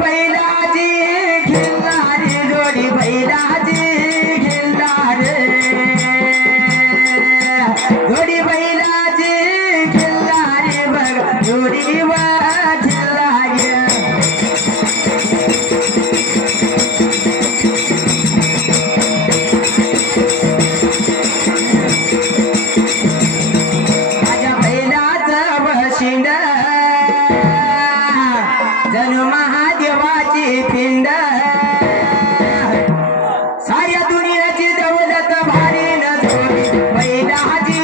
बैलाची खिल्लारे जोडी बैलाची खिल्लारे जोडी बैलाची खिल्लारे बघ जोडी वा माझ्या बैलाचं बशिंड yang.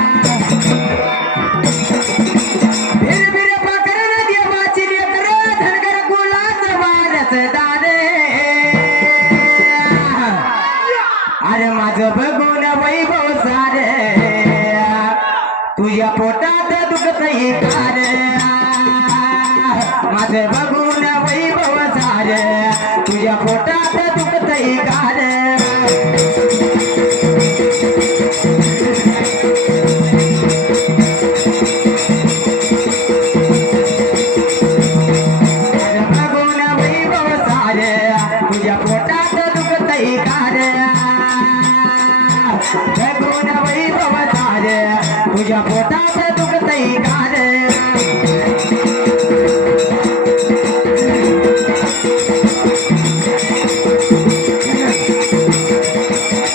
या तुझ्या पोटात दुखतही सारे माझे बघून वैभव सारे. तुझ्या पोटात दुखतई गारे. झोपून वैभव तारे तुझ्या पोटात दुखतई गार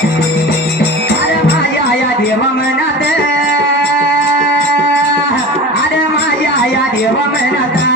अरे माया या देव म्हणत अरे माया या देव म्हणत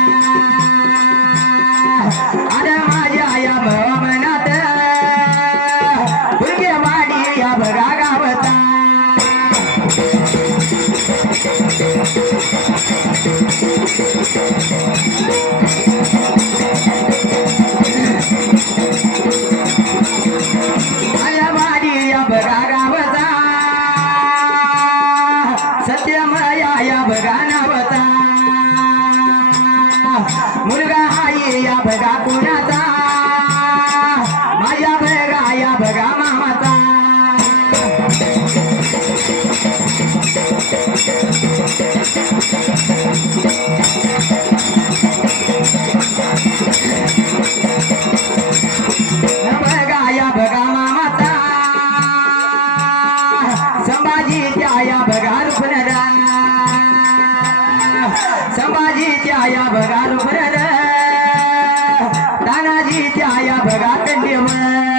बघा पुण्याचा माझ्या बघा या बघा मामाचा. बघा या बघा मामाचा. संभाजी त्या या बघा पुण्याचा Thank you, man.